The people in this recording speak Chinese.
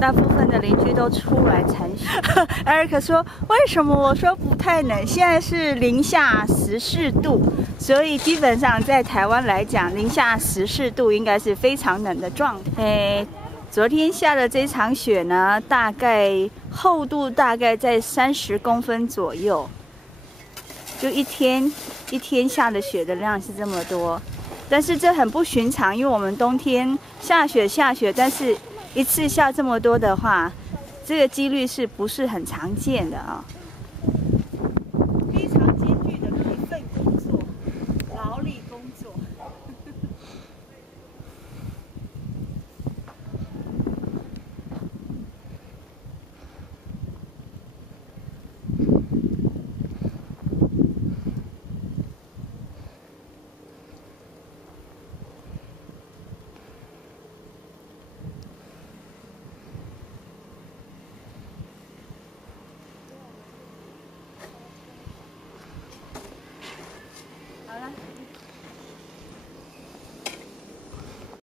大部分的邻居都出来铲雪。Eric 说：“为什么？”我说：“不太冷，现在是零下14度，所以基本上在台湾来讲，零下14度应该是非常冷的状态。昨天下的这场雪呢，大概厚度大概在30公分左右，就一天下的雪的量是这么多，但是这很不寻常，因为我们冬天下雪，但是一次下这么多的话，这个几率是不是很常见的啊？